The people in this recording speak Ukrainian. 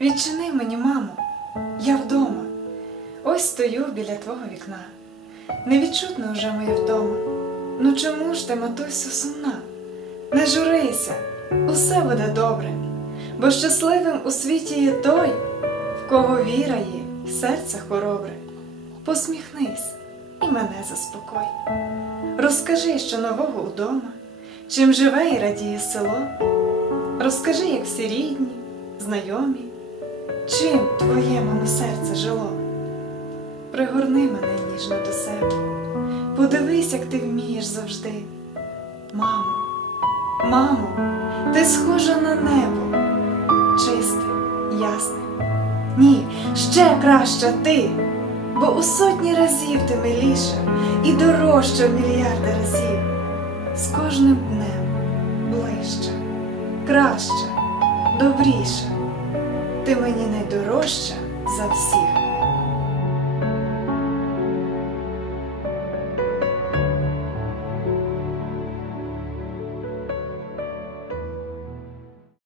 Відчини мені, мамо, я вдома. Ось стою біля твого вікна. Невідчутна вже моя вдома. Ну чому ж ти, матусю, сумна? Не журися, усе буде добре, бо щасливим у світі є той, в кого віра є, серце хоробре. Посміхнись і мене заспокой. Розкажи, що нового удома, чим живе і радіє село. Розкажи, як всі рідні, знайомі, чим твоє мамо серце жило. Пригорни мене ніжно до себе, подивись, як ти вмієш завжди. Мамо, мамо, ти схожа на небо, чисте, ясне. Ні, ще краща ти, бо у сотні разів ти миліша і дорожча в мільярди разів. З кожним днем ближче, краще, добріше. Ти мені найдорожча за всіх.